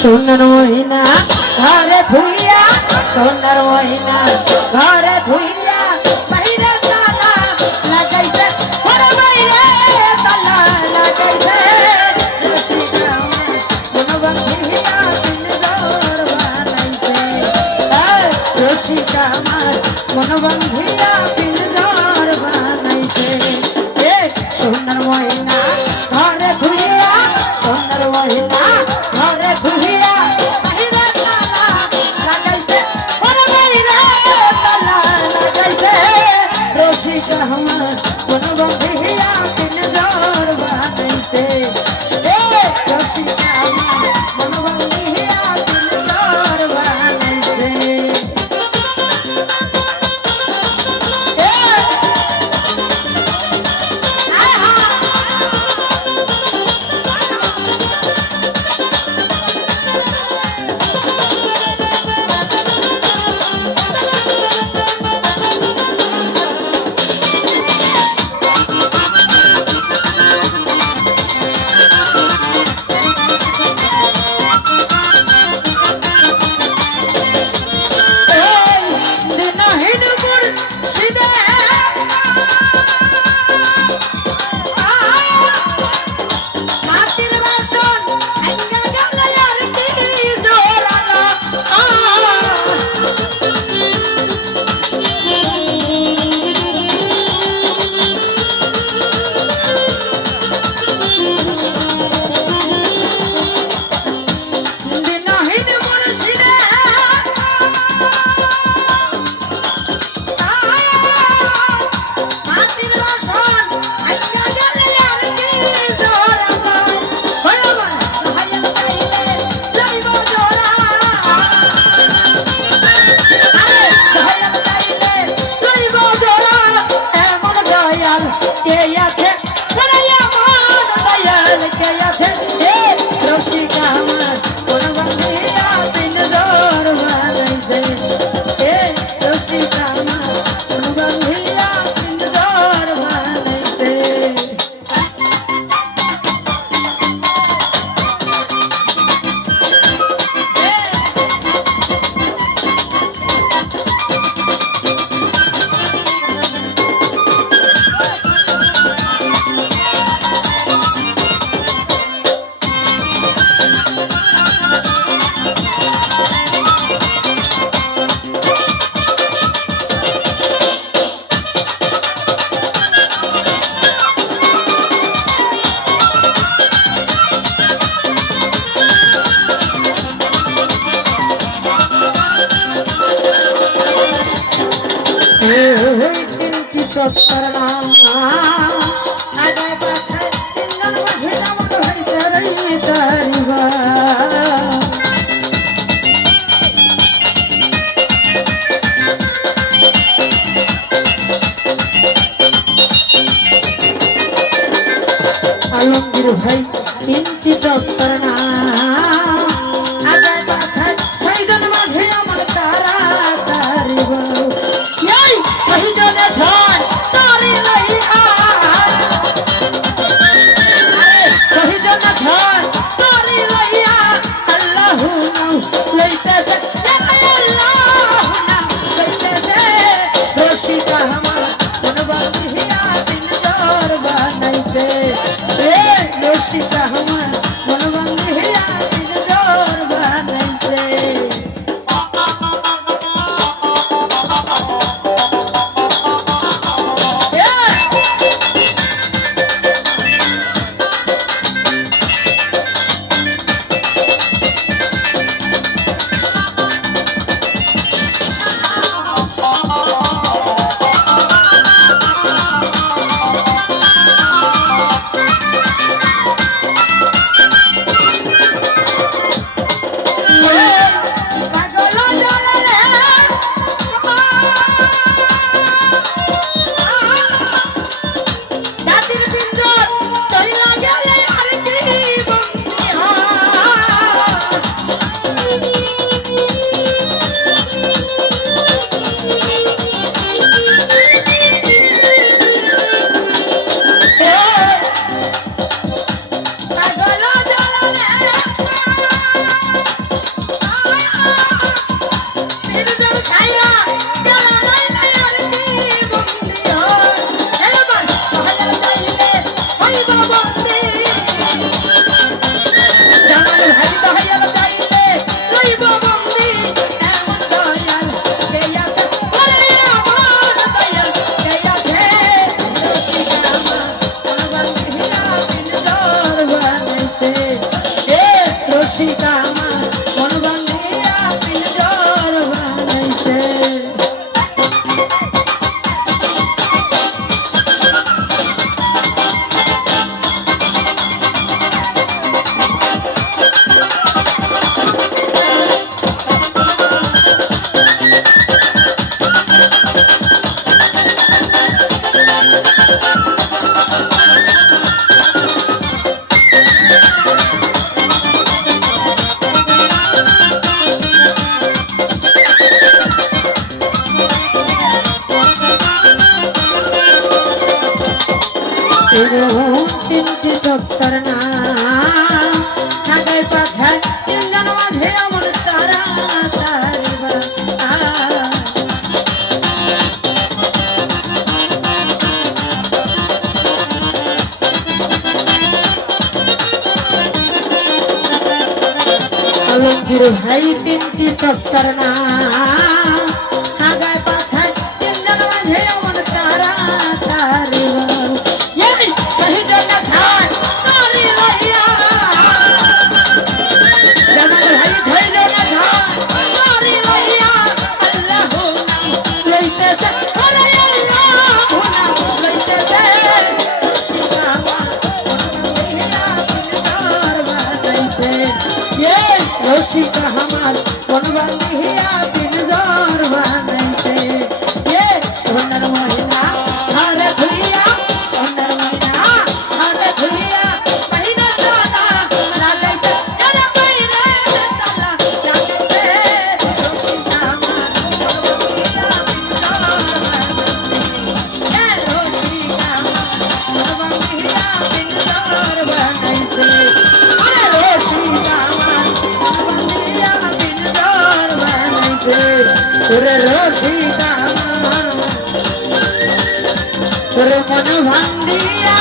সোনার মহিনা ঘরে ধুইয়া সোনার মহিনা ঘরে ধুইয়া বাইরে তালা লাগাইছে ঘরে বাইরে তালা লাগাইছে রসিকা আমার মনোবন্ধিয়া পিঞ্জর বানাইছে সোনার মহিনা ঘরে ধুইয়া সোনার মহিনা ঘরে ধুইয়া বাইরে তালা লাগাইছে ঘরে বাইরে তালা লাগাইছে রসিকা আমার মনোবন্ধিয়া পিঞ্জর বানাইছে রসিকা আমার মনোবন্ধিয়া পিঞ্জর বানাইছে আলমগীর ভাই তিনটি দপ্তর না আগে পাছায় ছয়জন মাঝে আমার তারা তারিব এই ছয়জনে ছয় দয়াল চাইলে লইব বন্দি এমন দয়াল কে আছে ওরে আমার দয়াল কে আছে রসিকা আমার মন বান্ধিয়া পিঞ্জর বানাইছে এ রসিকা আমার মন বান্ধিয়া পিঞ্জর বানাইছে তিনটি দপ্তর না ঢাকায় পাঠায় তিনজন মাঝে এমন তারা আলমগীর ভাই তিনটি দপ্তর না ঢাকায় পাঠায় তিনজন মাঝে এমন তারা রসিকা আমার কোন বান্ধিয়া পিঞ্জর বানাইছে এ সোনার মহিনা হারে ধুইয়া সোনার মহিনা হারে ধুইয়া মহিনা তালা লাগাইছে এরে বাইরে তালা লাগাইছে রসিকা আমার কোন বান্ধিয়া পিঞ্জর বানাইছে এ রসিকা আমার তোরে রসিকা তোরে মন ভাঙ্গিয়া